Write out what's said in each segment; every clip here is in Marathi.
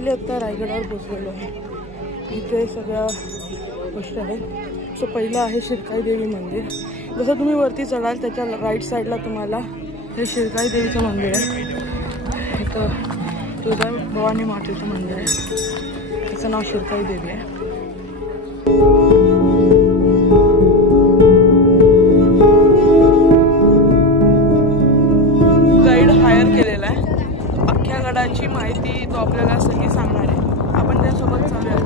फायनली आता रायगडावर पोहोचलेलो आहे. इथे सगळ्या गोष्टी आहेत. सो पहिलं आहे शिरकाई देवी मंदिर. जसं तुम्ही वरती चढाल त्याच्या राईट साईडला तुम्हाला हे शिरकाई देवीचं मंदिर आहे. इथं तुळजा भवानी मातेचं मंदिर आहे. त्याचं नाव शिरकाई देवी आहे. गाईड हायर केलेला आहे. अख्ख्या गडाची माहिती तो आपल्याला सगळी सांगणार आहे. आपण त्यासोबत चालूया.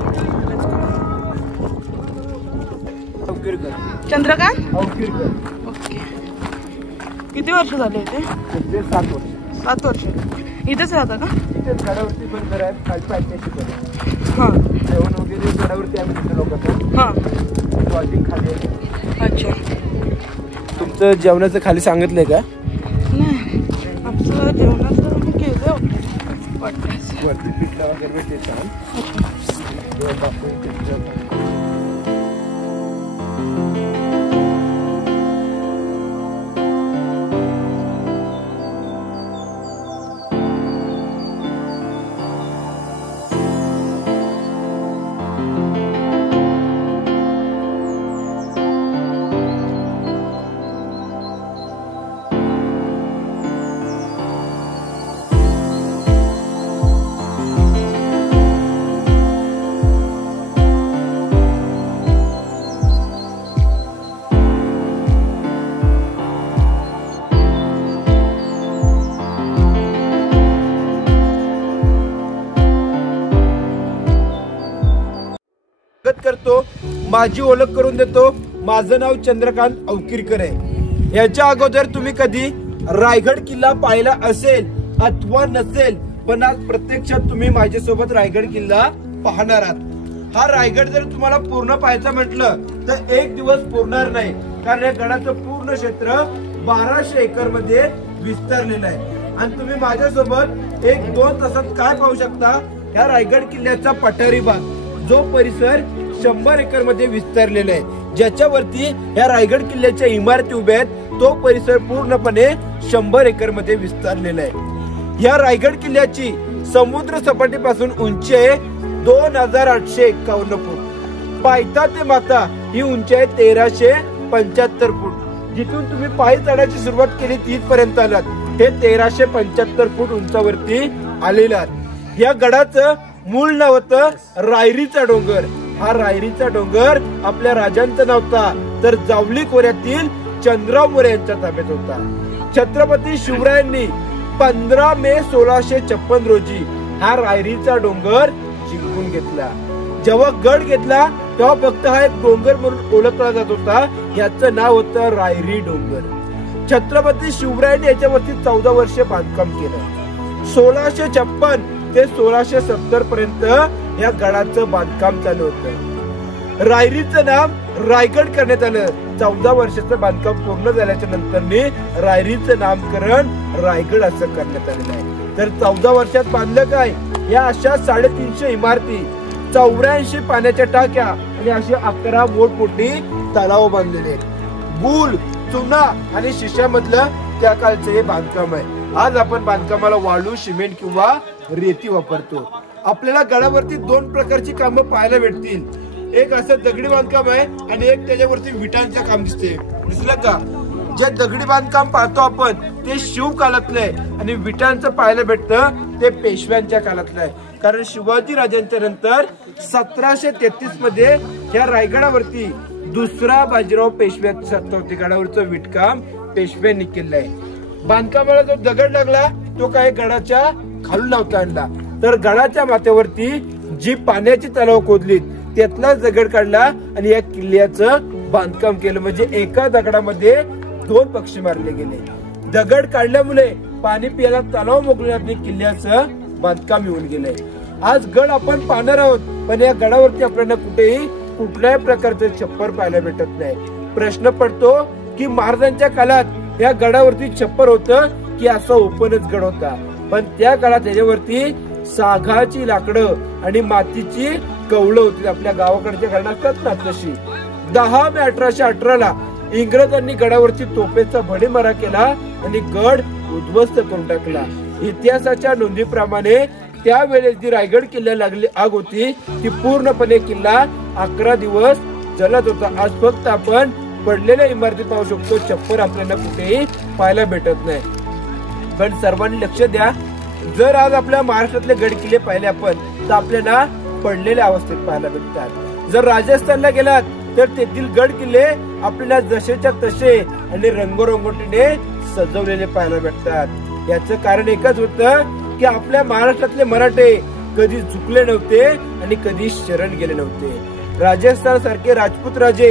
चंद्रकांत ओके. किती वर्ष झाले इथे? 7 वर्ष. इथेच राहता का? गडावरती पण घर आहेत. खाली पायथ्याशी पण. हां जेवण वगैरे गडावरती आम्ही तिथे लोक. हां लॉजिंग खाली. अच्छा. तुमचं जेवणाचं खाली सांगितलंय का? नाही आमचं जेवणाचं केलं वाटतं. वरती पिठला वगैरे भेटते छान. करतो. माझी ओळख करून देतो. माझं नाव चंद्रकांत अवकिरकर आहे. याच्या अगोदर तुम्ही कधी रायगड किल्ला पाहिला असेल अथवा नसेल, पण आज प्रत्यक्षात तुम्ही माझ्यासोबत रायगड किल्ला पाहणार आहात. हा रायगड जर तुम्हाला पूर्ण पाहायचा म्हटलं तर एक दिवस पुरणार नाही, कारण या गडाचं पूर्ण क्षेत्र 1200 एकर मध्ये विस्तारलेलं आहे. आणि तुम्ही माझ्यासोबत 1-2 तासात काय पाहू शकता? या रायगड किल्ल्याचा पठारी भाग, जो परिसर 100 एकर मध्ये विस्तारलेला आहे, ज्याच्यावरती या रायगड किल्ल्याच्या इमारती उभ्या आहेत, तो परिसर पूर्णपणे 100 एकर मध्ये विस्तारलेला आहे. या रायगड किल्ल्याची समुद्र सपाटीपासून उंची आहे 2851 फूट. पायथा ते माथा ही उंची आहे 1375 फूट. जिथून तुम्ही पायी चढायची सुरुवात केली तिथपर्यंत आलात, हे 1375 फूट उंचावरती आलेला. या गडाचं मूळ नाव होतं रायरीचा डोंगर. हा रायरीचा डोंगर आपल्या राजांचा नव्हता, तर जावली खोऱ्यातील चंद्रराव मोरे यांच्या ताब्यात होता. छत्रपती शिवरायांनी 15 मे 1656 रोजी हा रायरीचा डोंगर जिंकून घेतला. जेव्हा गड घेतला तेव्हा फक्त हा एक डोंगर म्हणून ओळखला जात होता. याचं नाव होतं रायरी डोंगर. छत्रपती शिवरायांनी याच्यावरती 14 वर्ष बांधकाम केलं. 1656 ते 1670 पर्यंत या गडाचं बांधकाम चालू होतं. रायरीचं नाव रायगड करण्यात आलं. 14 वर्षाचं बांधकाम पूर्ण झाल्याच्या नंतर रायरीचं नामकरण रायगड असं करण्यात आलेलं आहे. तर 14 वर्षात बांधलं काय? या अशा 350 इमारती, 84 पाण्याच्या टाक्या आणि अशी 11 मोठमोठी तलाव बांधलेले आहेत. बूल, चुना आणि शिशामधलं त्या काळचं हे बांधकाम आहे. आज आपण बांधकामाला वाळू, सिमेंट किंवा रेती वापरतो. आपल्याला गडावरती 2 प्रकारची कामं पाहायला भेटतील. एक असं दगडी बांधकाम आहे आणि एक त्याच्यावरती विटांचं काम दिसते. दिसलं का? जे दगडी बांधकाम पाहतो आपण ते शिव काळातलं आहे आणि विटांचं पाहायला भेटतं ते पेशव्यांच्या काळातलं आहे. कारण शिवाजी राजांच्या नंतर 1733 मध्ये या रायगडावरती दुसरा बाजीराव पेशव्याची सत्ता होती. गडावरचं विटकाम पेशव्यांनी केलंय. बांधकामाला जो दगड लागला तो काय गडाच्या खालून नव्हता आणला, तर गडाच्या माथ्यावरती जी पाण्याची तलाव खोदलीत त्यातला दगड काढला आणि या किल्ल्याचं बांधकाम केलं. म्हणजे एका दगडामध्ये 2 पक्षी मारले गेले. दगड काढल्यामुळे पाणी पियाला तलाव मोकळण्यात किल्ल्याचं बांधकाम येऊन गेलंय. आज गड आपण पाहणार आहोत, पण या गडावरती आपल्याला कुठेही कुठल्याही प्रकारचं छप्पर पाहायला भेटत नाही. प्रश्न पडतो की महाराजांच्या काळात या गडावरती छप्पर होतं की असं ओपनच गड होता? पण त्या काळात त्याच्यावरती सागाची लाकडं आणि मातीची कवळं होती. आपल्या गावाकडच्या घरात असतात ना तशी. 10 मे 1818 इंग्रजांनी गडावरती तोफेचा भडीमारा केला आणि गड उद्ध्वस्त करून टाकला. इतिहासाच्या नोंदीप्रमाणे त्यावेळेस जी रायगड किल्ला लागली आग होती ती पूर्णपणे किल्ला 11 दिवस जलत होता. आज फक्त आपण पडलेल्या इमारती पाहू शकतो, छप्पर आपल्याला कुठेही पाहायला भेटत नाही. पण सर्वांनी लक्ष द्या, जर आज आपल्या महाराष्ट्रातले गड किल्ले पाहिले आपण तर आपल्याला पडलेल्या अवस्थेत पाहायला भेटतात. जर राजस्थानला गेलात तर तेथील गड किल्ले आपल्याला जसेच्या तसे आणि रंगरंगोटीने सजवलेले पाहायला भेटतात. याचं कारण एकच होतं की आपल्या महाराष्ट्रातले मराठे कधी झुकले नव्हते आणि कधी शरण गेले नव्हते. राजस्थान सारखे राजपूत राजे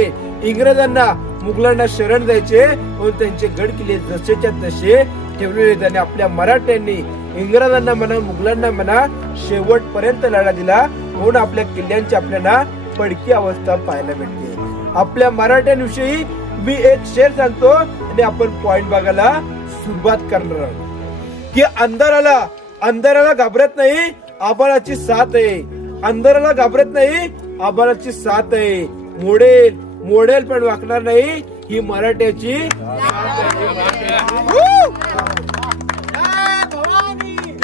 इंग्रजांना मुघलांना शरण जायचे पण त्यांचे गड किल्ले जसेच्या तसे ठेवलेले. आणि आपल्या मराठ्यांनी इंग्रजांना म्हणा मुघलांना म्हणा शेवटपर्यंत लढा दिला म्हणून आपल्या किल्ल्यांची आपल्याला पडकी अवस्था पाहायला भेटते. आपल्या मराठ्यांविषयी मी एक शेर सांगतो आणि आपण पॉइंट बघायला सुरुवात करणार आहोत की अंधाराला घाबरत नाही आभाळाची साथ आहे. अंधाराला घाबरत नाही आभाळाची साथ आहे. मोडेल पण वाकणार नाही ही मराठ्याची.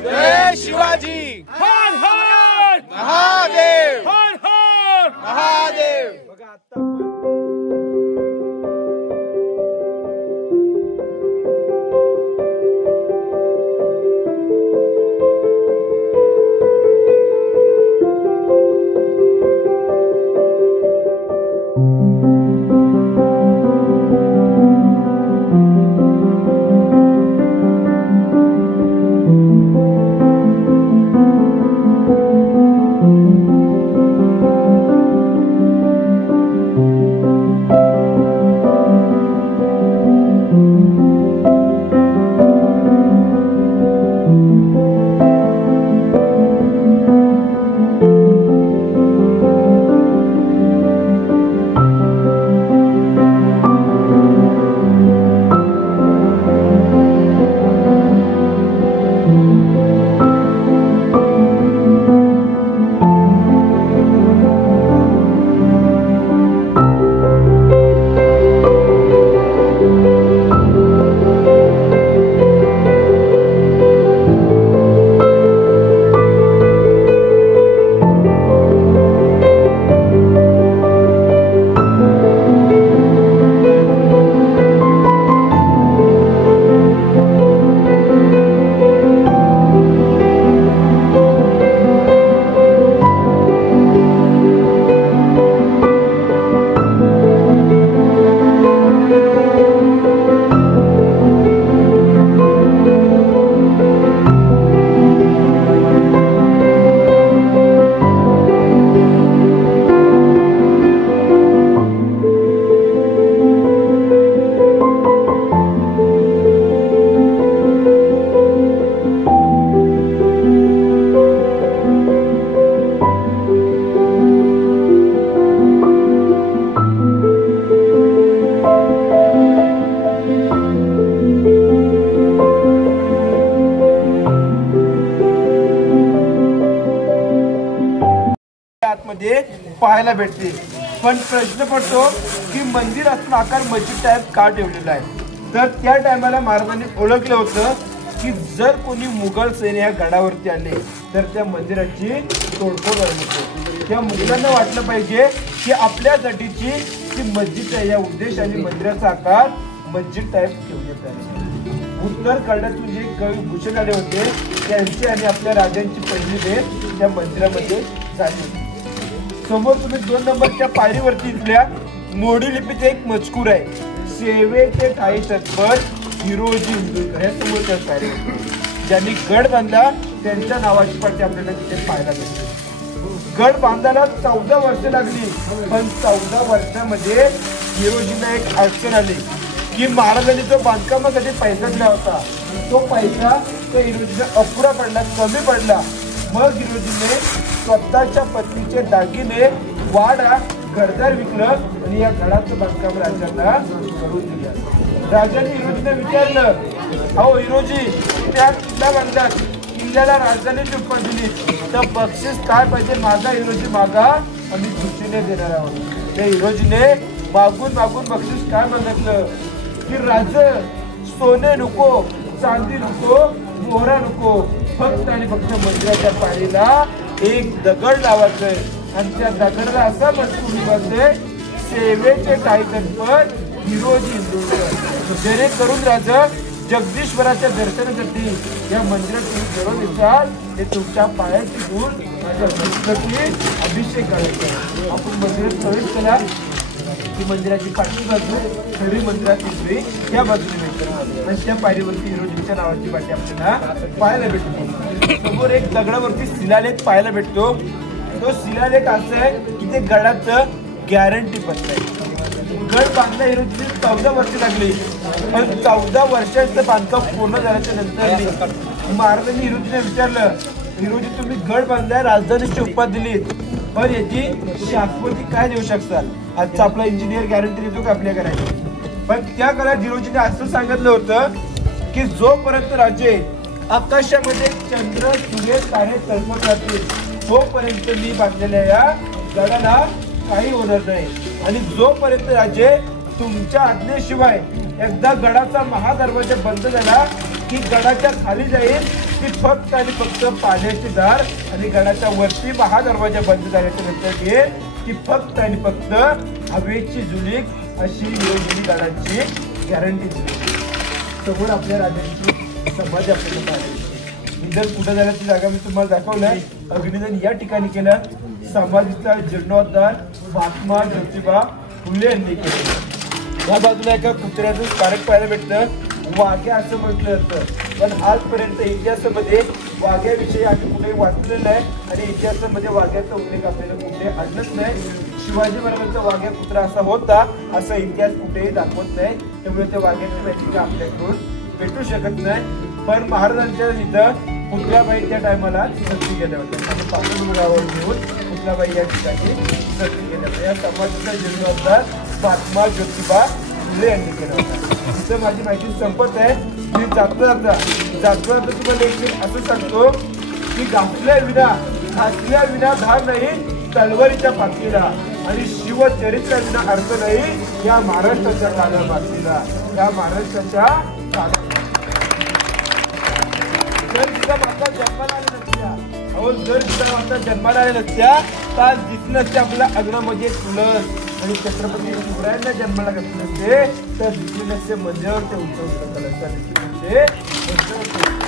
जय शिवाजी. हर हर महादेव. हर हर महादेव. बघा आता आतमध्ये पाहायला भेटते. पण प्रश्न पडतो की मंदिर असून आकार मस्जिद टाइप का ठेवलेला आहे. तर त्या टायमाला महाराजांनी ओळखलं होतं की जर कोणी मुघल सैन्य या गडावरती आले तर त्या मंदिराची तोडफोड होते. त्या मुघलांना वाटलं पाहिजे की आपल्यासाठीची जी मस्जिद आहे या उद्देशाने मंदिराचा आकार मस्जिद टाइप ठेवण्यात आले. उत्तर कन्नडातून जे कवी भूषण आले होते त्यांची आणि आपल्या राजांची पहिली भेट त्या मंदिरामध्ये झाली. समोर तुम्ही 2 नंबरच्या पायरीवरती इथल्या मोडी लिपीत एक मजकूर आहे, सेवेचे ठाई तत्पर हिरोजी इंदुरकर. या समोरच्या पायरी ज्यांनी गड बांधला त्यांच्या नावाची पाठी आपल्याला तिथे पाहायला मिळते. गड बांधायला 14 वर्ष लागली पण 14 वर्षामध्ये हिरोजींना एक अडचण आली की महाराजांनी जो बांधकामासाठी पैसा दिला होता तो पैसा त्या हिरोजीला अपुरा पडला, कमी पडला. मग हिरोजीने स्वतःच्या पत्नीचे दागिने वाडा घरदार विकलं आणि या गडाचं बांधकाम राजांना करून दिलं. राजाने हिरोजीने विचारलं, अहो हिरोजी त्या किल्ला बांधला, किल्ल्याला राजधानी लुटपाट दिली तर बक्षीस काय पाहिजे? माझा हिरोजी मागा आम्ही खुशीने देणार आहोत. त्या हिरोजीने मागून मागून बक्षीस काय मागितलं की राज सोने नको, चांदी नको, मोहरा नको, फक्त आणि फक्त मंदिराच्या पायरीला एक दगड लावायचंय आणि त्या दगडाला असा मजकूर लिहायचंय, सेवेचे टायटनपण हिरोजी इंदोरकर. जेणेकरून राजा जगदीश्वराच्या दर्शनासाठी या मंदिरात तुम्ही जरूर येताल. हे तुमच्या पायाची धूळ माझ्या भक्ताची अभिषेक करायचा. आपण मंदिरात प्रवेश केला की मंदिराची पाठी बाजू खरी मंदिरात उजवी या बाजूने मिळते आणि त्या पायरीवरती हिरोजीच्या नावाची पाठी आपल्याला पाहायला भेटते. समोर एक दगडावरती शिलालेख पाहायला भेटतो. तो शिलालेख असा आहे की ते गडाचं गॅरंटी पत्र आहे. गड बांधला हिरोजी 14 वर्ष लागली पण 14 वर्षाचं बांधकाम पूर्ण झाल्याच्या नंतर महाराजांनी हिरोजीने विचारलं, हिरोजी तुम्ही गड बांधलाय, राजधानीची उपाधी दिलीत, पण याची शाश्वती काय देऊ शकताल? आजचा आपला इंजिनियर गॅरंटी देतो का आपल्या घराची? पण त्या काळात हिरोजीने असं सांगितलं होतं की जोपर्यंत राजे आकाशामध्ये चंद्र सूर्य तारे तळपत राहतील तोपर्यंत मी बांधलेल्या या गडाला काही होणार नाही. आणि जोपर्यंत राजे तुमच्या आज्ञेशिवाय एकदा गडाचा महादरवाजा बंद झाला की गडाच्या खाली जाईल ती फक्त आणि फक्त पाण्याची धार आणि गडाच्या वरती महादरवाजा बंद झाल्याच्या नंतर येईल की फक्त आणि फक्त हवेची झुळीक अशी हिरोजीने गडाची गॅरंटी दिली. समोर आपल्या राजांची समाधी आपल्याला पाहिजे. निधन कुठं झाल्याची जागा मी तुम्हाला दाखवलंय. अग्निदान या ठिकाणी केलं. समाधीचा जीर्णोद्धार महात्मा ज्योतिबा फुले यांनी केले. या बाजूला एका कुत्र्याचं स्मारक पाहायला भेटतं. वाघ्या असं म्हटलं जातं पण आजपर्यंत इतिहासामध्ये वाघ्याविषयी आम्ही कुठे वाचलेलं आहे आणि इतिहासामध्ये वाघ्याचा उल्लेख आपल्याला कुठे आढळत नाही. शिवाजी महाराजांचा वाघ्या कुत्रा असा होता असा इतिहास कुठेही दाखवत नाही. त्यामुळे त्या वाघ्याची माहिती आपल्याकडून भेटू शकत नाही. पण महाराजांच्या इथं पुतळाबाई त्या टायमाला सती गेल्या होत्या आणि पासून गावावर घेऊन पुतळाबाई या ठिकाणी सती गेल्या होत्या. या समाजाचा जीर्णोद्धार महात्मा ज्योतिबा फुले यांनी केला होता. तिथं माझी माहिती संपत आहे. मी जाता तुम्हाला एक असं सांगतो की घासल्या विना धार नाही तलवारीच्या पातळीला आणि शिवचरित्रा विना अर्थ नाही या महाराष्ट्राच्या काला पातळीला. या महाराष्ट्राच्या काला जर तिचा माता जन्माला आल्या नसत्या जर तिचा माता जन्माला आल्या नसत्या तर दिसली नसते आपल्या अग्नामध्ये तुळस आणि छत्रपती शिवरायांना जन्माला घातले नसते तर दिसली नसते मंदिरावर ते उंच दिसली नसते.